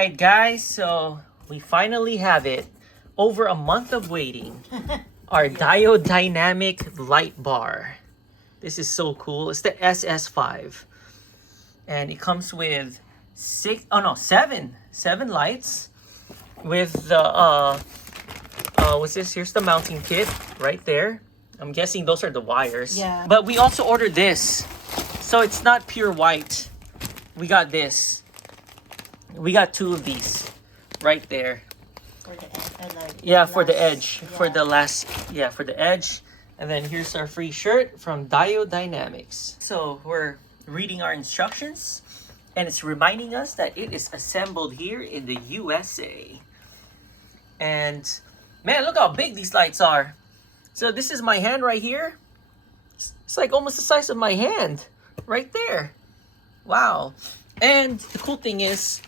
right, guys, so we finally have it. Over a month of waiting. Our Diode dynamic light bar. This is so cool. It's the SS5. And it comes with seven lights with the what's this? Here's the mounting kit right there. I'm guessing those are the wires. Yeah. But we also ordered this. So it's not pure white. We got this. We got two of these right there. For the edge. Yeah, for the edge. Yeah. For the edge. And then here's our free shirt from Diode Dynamics. So we're reading our instructions and it's reminding us that it is assembled here in the USA. And man, look how big these lights are. So this is my hand right here. It's like almost the size of my hand right there. Wow. And the cool thing is,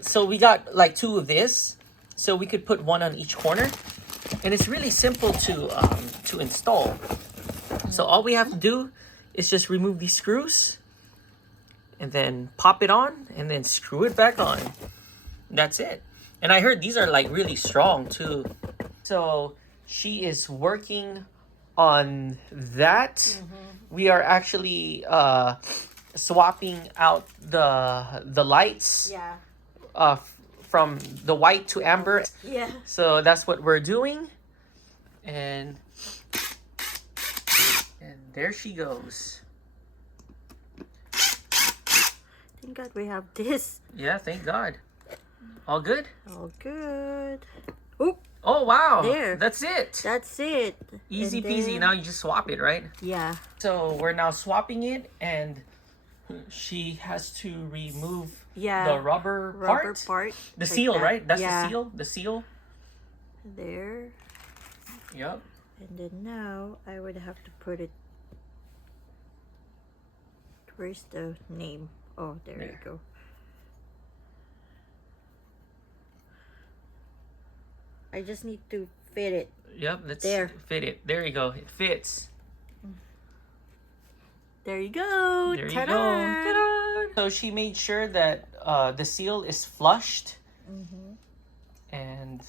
so we got like two of this, so we could put one on each corner, and it's really simple to install. So all we have to do is just remove these screws, and then pop it on, and then screw it back on. That's it. And I heard these are like really strong too. So she is working on that. We are actually swapping out the lights. Yeah. From the white to amber. Yeah. So that's what we're doing. And there she goes. Thank God we have this. Yeah, thank God. All good? All good. Oop. Oh, wow. There. That's it. That's it. Easy And peasy. then- Now you just swap it, right? Yeah. So we're now swapping it, and she has to remove Yeah. the rubber part. The like seal, that. right? That's Yeah. the seal. The seal. There. Yep. And then now I would have to put it. Where's the name? Oh, there you go. I just need to fit it. Yep. Let's There. fit it. There you go. It fits. There you go. There you Ta-da! go. Ta-da! So she made sure that the seal is flushed. And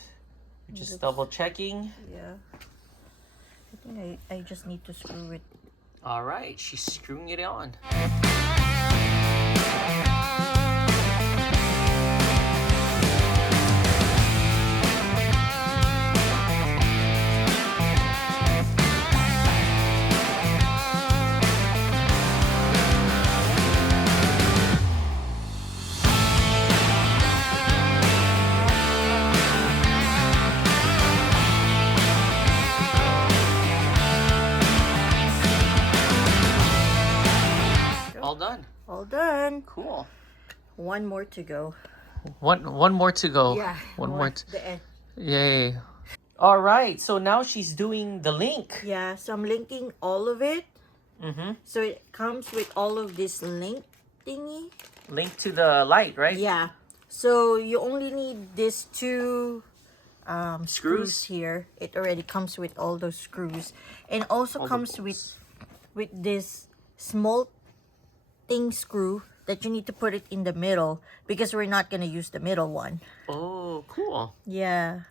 we're just double checking. Yeah. I think I just need to screw it. All right, she's screwing it on. All done. All done. Cool. One more to go. One more to go. Yeah. One more. The end. Yay. All right. So now she's doing the link. Yeah. So I'm linking all of it. Mm-hmm. So it comes with all of this link thingy. Link to the light, right? Yeah. So you only need these two screws Screws? here. It already comes with all those screws, and also All the comes bolts. with this small thing screw that you need to put it in the middle because we're not gonna use the middle one. Oh, cool. Yeah.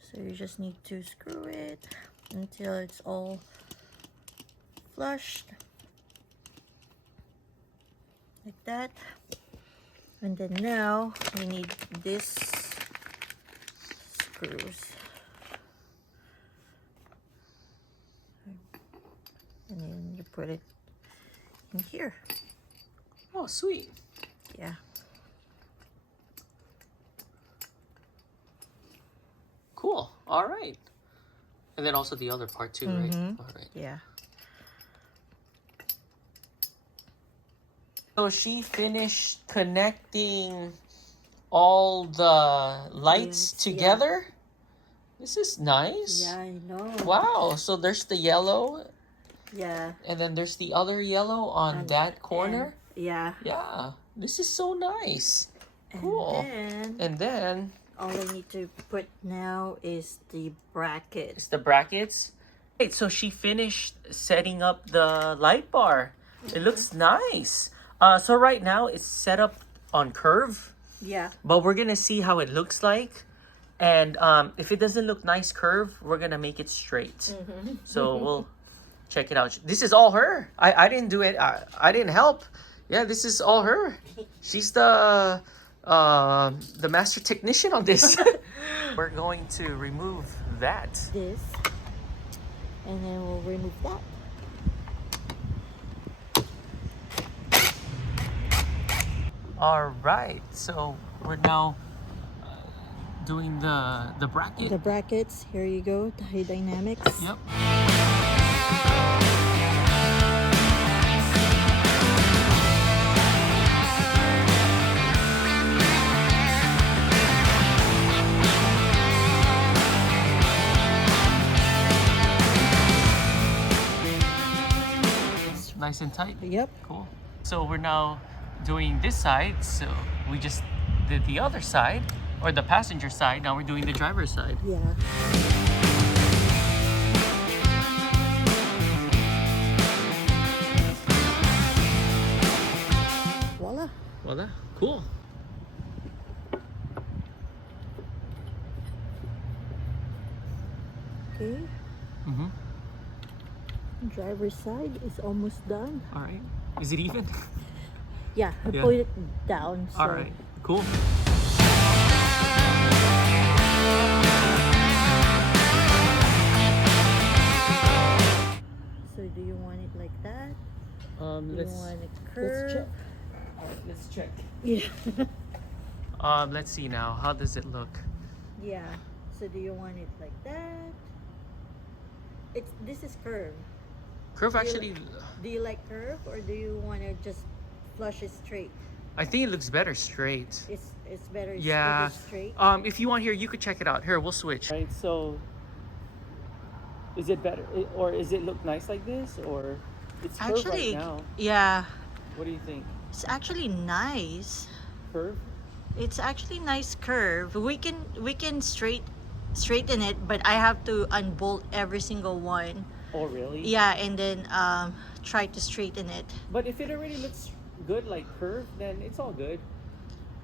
So you just need to screw it until it's all flushed. Like that. And then now we need this screws. And then you put it in here. Oh, sweet. Yeah. Cool. All right. And then also the other part too, right? All right. Yeah. So she finished connecting all the lights Yes, together. This is nice. Yeah, I know. Wow. So there's the yellow, Yeah. and then there's the other yellow on that corner. Yeah. Yeah. This is so nice. Cool. And then And then all I need to put now is the brackets. it's the brackets. Right, so she finished setting up the light bar. It looks nice. So right now it's set up on curve. Yeah. But we're gonna see how it looks like. And if it doesn't look nice curve, we're gonna make it straight. So we'll check it out. This is all her. I didn't do it. I didn't help. Yeah, this is all her. She's the master technician on this. We're going to remove that. This. And then we'll remove that. All right. So we're now doing the bracket. The brackets. Here you go. Diode Dynamics. Yep. Nice and tight. Yep. Cool. So we're now doing this side. So we just did the other side, or the passenger side. Now we're doing the driver's side. Yeah. Voila. Voila. Cool. Okay. Mm-hmm. Driver's side is almost done. All right. Is it even? Yeah, I Yeah. put it down. So. All right. Cool. So do you want it like that? Do you Let's want it curved? All right, let's check. Yeah. Let's see now. How does it look? Yeah. So do you want it like that? This is curved. Curve Do you actually, Do you like curve or do you want to just flush it straight? I think it looks better straight. It's better Yeah. if it's straight. If you want here, you could check it out. Here, we'll switch. Right. So, is it better, or is it look nice like this, or it's curved Actually, right now? yeah, What do you think? it's actually nice. Curve? It's actually nice curve. We can straighten it, but I have to unbolt every single one. Oh, really? Yeah, and then try to straighten it. But if it already looks good, like curved, then it's all good.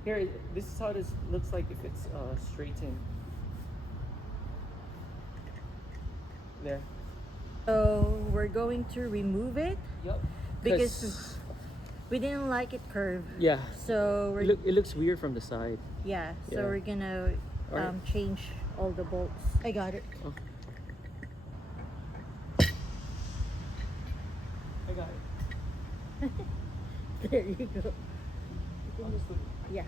Here, this is how it looks like if it's straightened. There. So we're going to remove it Yep. because we didn't like it curved. Yeah. So we're It looks weird from the side. yeah. So Yeah. we're gonna Alright. change all the bolts. I got it. Oh. I got it. There you go. Yeah.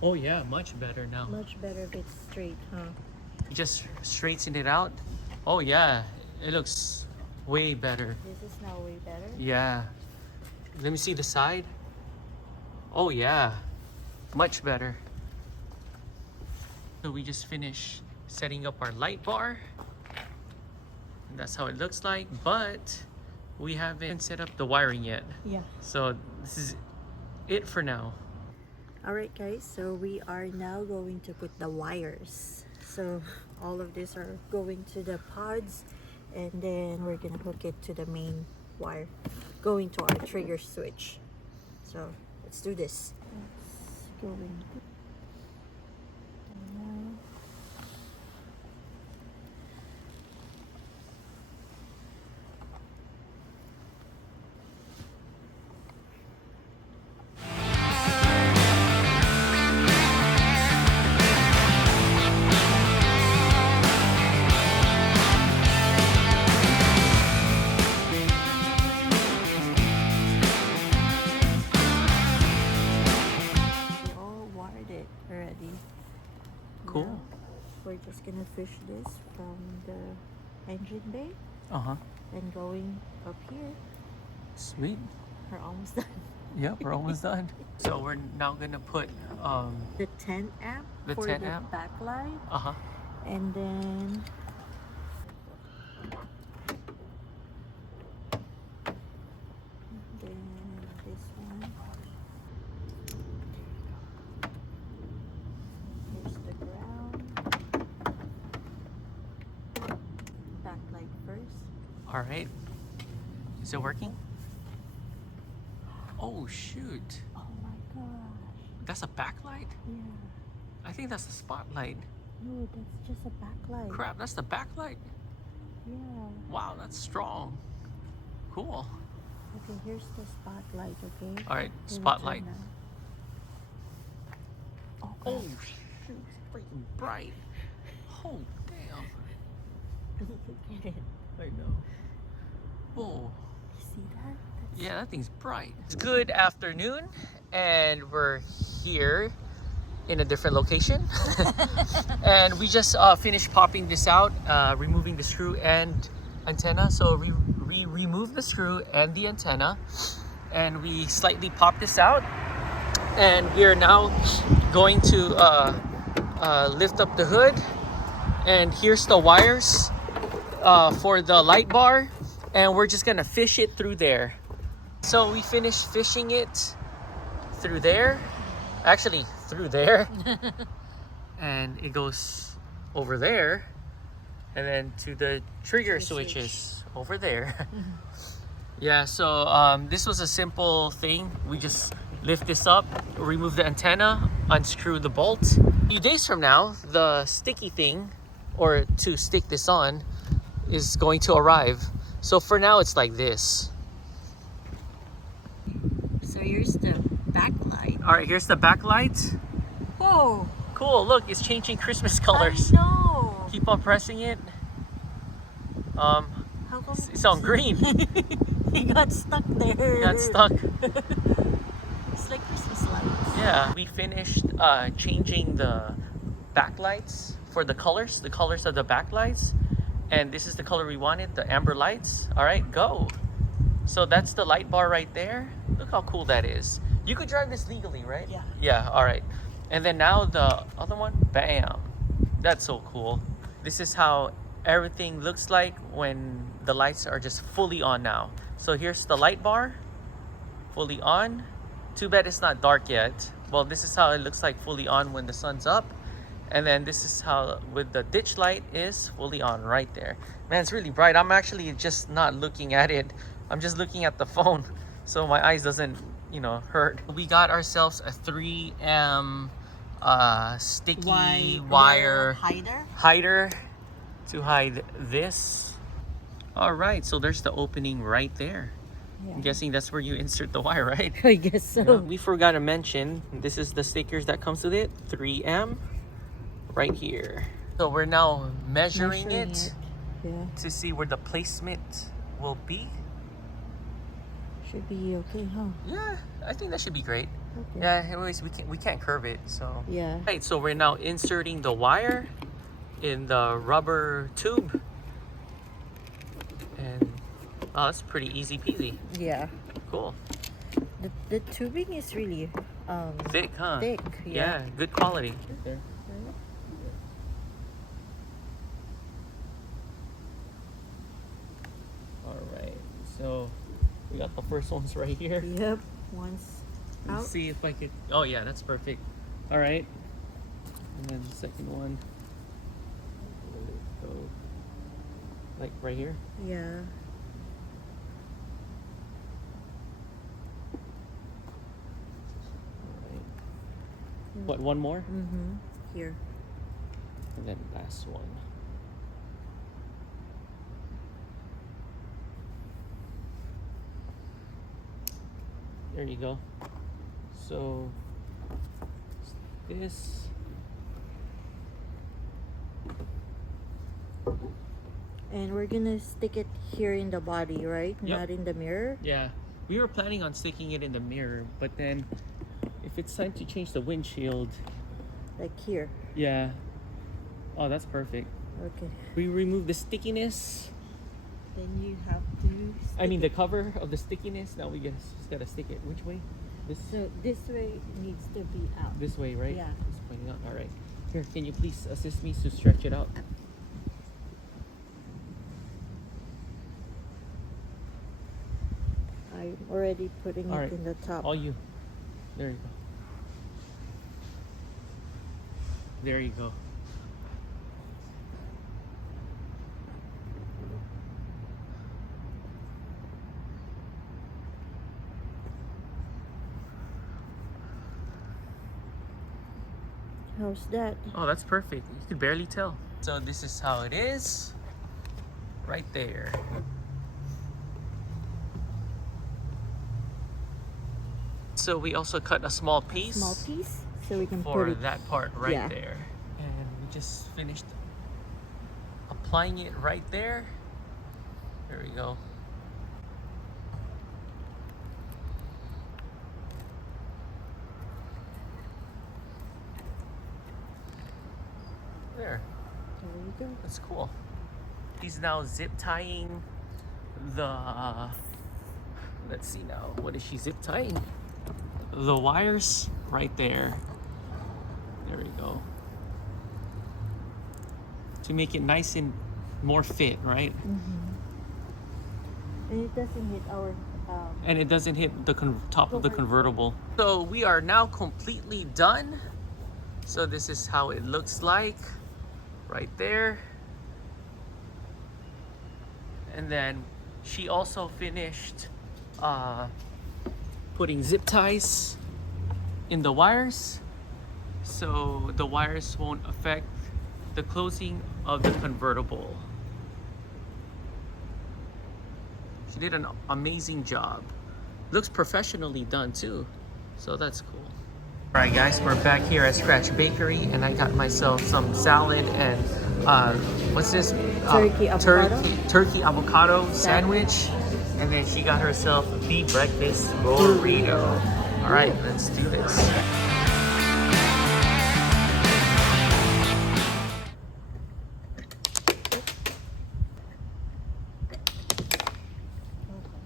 Oh yeah, much better now. Much better if it's straight, huh? Just straighten it out. Oh yeah, it looks way better. This is now way better. Yeah. Let me see the side. Oh yeah, much better. So we just finished setting up our light bar. And that's how it looks like, but we haven't set up the wiring yet. Yeah. So this is it for now. Alright guys, so we are now going to put the wires. So all of these are going to the pods and then we're gonna hook it to the main wire going to our trigger switch. So let's do this. Let's go in. We all wired it already. Cool. Now, we're just gonna fish this from the engine bay Uh-huh. and going up here. Sweet. We're almost done. Yep, we're almost done. So we're now gonna put the 10 amp the for 10 the amp. backlight, Uh-huh. and then this one. Here's the ground. Backlight first. All right. Is it working? Oh shoot. Oh my gosh. That's a backlight? Yeah. I think that's the spotlight. No, that's just a backlight. Crap, that's the backlight? Yeah. Wow, that's strong. Cool. Okay, here's the spotlight, okay? All right, Then spotlight. turn on. Oh Oh, shoot, it's freaking bright. Oh damn. Look at it. I know. Whoa. You see that? That's Yeah, that thing's bright. It's good afternoon, and we're here in a different location. And we just finished popping this out, removing the screw and antenna. So we removed the screw and the antenna, and we slightly popped this out. And we are now going to lift up the hood. And here's the wires for the light bar, and we're just gonna fish it through there. So we finished fishing it through there, actually through there, and it goes over there, and then to the trigger switches over there. Yeah, so this was a simple thing. We just lift this up, remove the antenna, unscrew the bolt. A few days from now, the sticky thing, or to stick this on, is going to arrive. So for now, it's like this. So here's the backlight. All right, here's the backlight. Whoa! Cool, look, it's changing Christmas colors. I know. Keep on pressing it. How come It's on green. he got stuck there? It got stuck. It's like Christmas lights. Yeah, we finished changing the backlights for the colors of the backlights. And this is the color we wanted, the amber lights. All right, go. So that's the light bar right there. Look how cool that is. You could drive this legally, right? Yeah. Yeah, all right. And then now the other one, bam. That's so cool. This is how everything looks like when the lights are just fully on now. So here's the light bar, fully on. Too bad it's not dark yet. Well, this is how it looks like fully on when the sun's up. And then this is how with the ditch light is fully on right there. Man, it's really bright. I'm actually just not looking at it. I'm just looking at the phone, so my eyes doesn't, hurt. We got ourselves a 3M sticky wire hider to hide this. All right, so there's the opening right there. Yeah. I'm guessing that's where you insert the wire, right? I guess so. Yeah. We forgot to mention, this is the stickers that comes with it, 3M, right here. So we're now measuring it Yeah. to see where the placement will be. Should be okay, huh? Yeah, I think that should be great. Okay. Yeah, anyways, we can't curve it, so. Yeah. Right, so we're now inserting the wire in the rubber tube. And oh, that's pretty easy peasy. Yeah. Cool. The tubing is really Thick, huh? thick. Yeah, good quality. Okay. All right, so we got the first ones right here. Yep. Once out. Let's see if I could. Oh yeah, that's perfect. All right, and then the second one. Go like right here. Yeah. All right. What? One more, Mm-hmm. Here. and then last one. There you go. So this. And we're gonna stick it here in the body, right? Yep. Not in the mirror. Yeah, we were planning on sticking it in the mirror, but then if it's time to change the windshield, Like here. yeah. Oh, that's perfect. Okay. We remove the stickiness. Then you have to I mean, the cover of the stickiness. Now we just gotta stick it. Which way? This So this way needs to be out. this way, right? Yeah. It's pointing out. All right. Here, can you please assist me to stretch it out? I'm already putting All it right. in the top. All you. There you go. There you go. How's that? Oh, that's perfect. You could barely tell. So this is how it is. Right there. So we also cut a small piece. Small piece, so we can for put it. that part right Yeah. there. And we just finished applying it right there. There we go. There. There you go. That's cool. He's now zip tying the, let's see now, what is she zip tying? The wires right there. There we go. To make it nice and more fit, right? And it doesn't hit our. And it doesn't hit the top of the convertible. So we are now completely done. So this is how it looks like right there. And then she also finished putting zip ties in the wires, so the wires won't affect the closing of the convertible. She did an amazing job. Looks professionally done too, so that's cool. All right, guys, we're back here at Scratch Bakery, and I got myself some salad and what's this? Turkey avocado? Turkey avocado sandwich, and then she got herself the breakfast burrito. All right, let's do this.